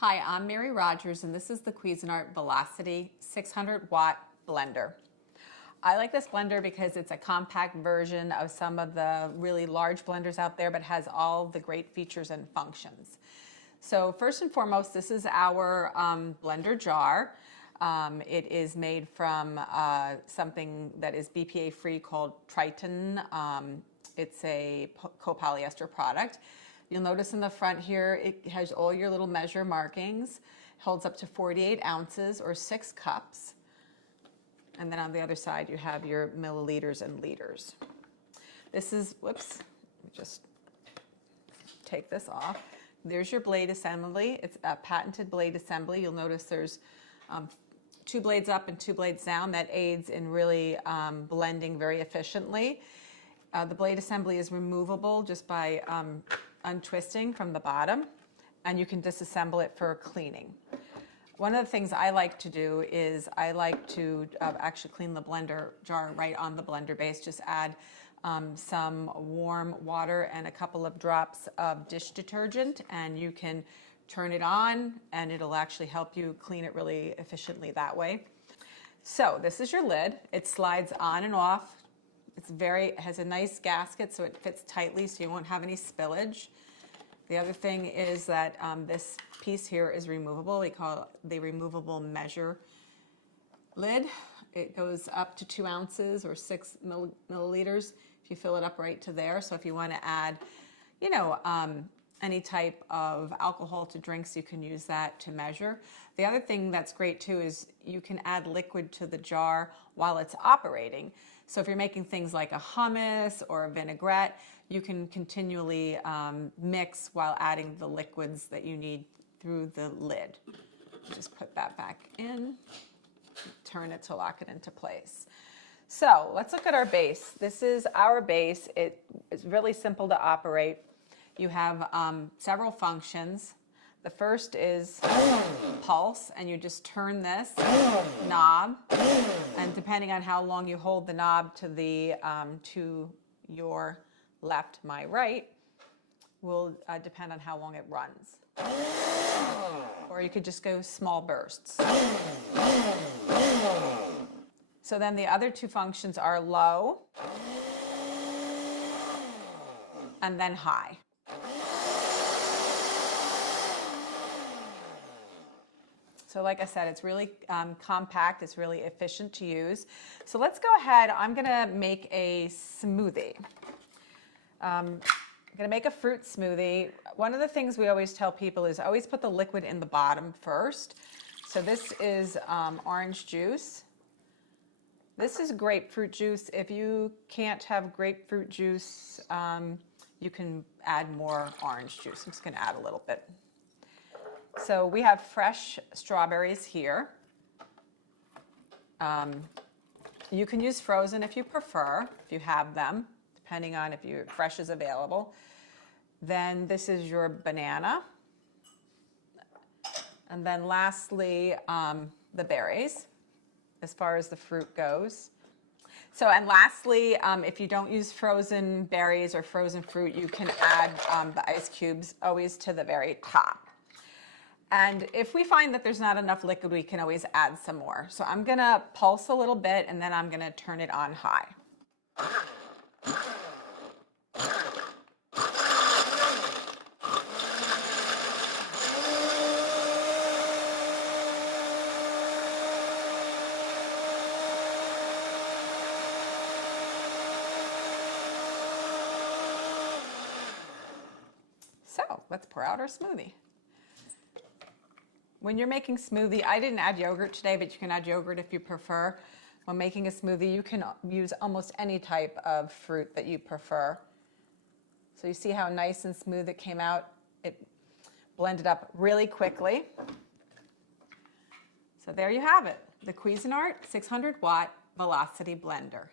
Hi, I'm Mary Rogers, and this is the Cuisinart Velocity 600 watt blender. I like this blender because it's a compact version of some of the really large blenders out there, but has all the great features and functions. So first and foremost, this is our blender jar. It is made from something that is BPA free called Triton. It's a copolyester product. You'll notice in the front here, it has all your little measure markings, holds up to 48 ounces or 6 cups. And then on the other side, you have your milliliters and liters. This is, whoops, let me just take this off. There's your blade assembly. It's a patented blade assembly. You'll notice there's 2 blades up and 2 blades down. That aids in really blending very efficiently. The blade assembly is removable just by untwisting from the bottom, and you can disassemble it for cleaning. One of the things I like to do is I like to actually clean the blender jar right on the blender base. Just add some warm water and a couple of drops of dish detergent, and you can turn it on and it'll actually help you clean it really efficiently that way. So this is your lid. It slides on and off. It has a nice gasket so it fits tightly so you won't have any spillage. The other thing is that this piece here is removable. We call it the removable measure lid. It goes up to 2 ounces or 6 milliliters if you fill it up right to there. So if you want to add, any type of alcohol to drinks, you can use that to measure. The other thing that's great too is you can add liquid to the jar while it's operating. So if you're making things like a hummus or a vinaigrette, you can continually mix while adding the liquids that you need through the lid. Just put that back in, turn it to lock it into place. So let's look at our base. This is our base. It is really simple to operate. You have several functions. The first is pulse, and you just turn this knob, and depending on how long you hold the knob to your left, my right, will depend on how long it runs. Or you could just go small bursts. So then the other 2 functions are low and then high. So like I said, it's really compact, it's really efficient to use. So let's go ahead, I'm gonna make a smoothie. I'm gonna make a fruit smoothie. One of the things we always tell people is always put the liquid in the bottom first. So this is orange juice. This is grapefruit juice. If you can't have grapefruit juice, you can add more orange juice. I'm just gonna add a little bit. So we have fresh strawberries here. You can use frozen if you prefer, if you have them, depending on if fresh is available. Then this is your banana. And then lastly, the berries, as far as the fruit goes. So, and lastly, if you don't use frozen berries or frozen fruit, you can add the ice cubes always to the very top. And if we find that there's not enough liquid, we can always add some more. So I'm gonna pulse a little bit and then I'm gonna turn it on high. So let's pour out our smoothie. When you're making smoothie, I didn't add yogurt today, but you can add yogurt if you prefer. When making a smoothie, you can use almost any type of fruit that you prefer. So you see how nice and smooth it came out? It blended up really quickly. So there you have it, the Cuisinart 600 watt Velocity blender.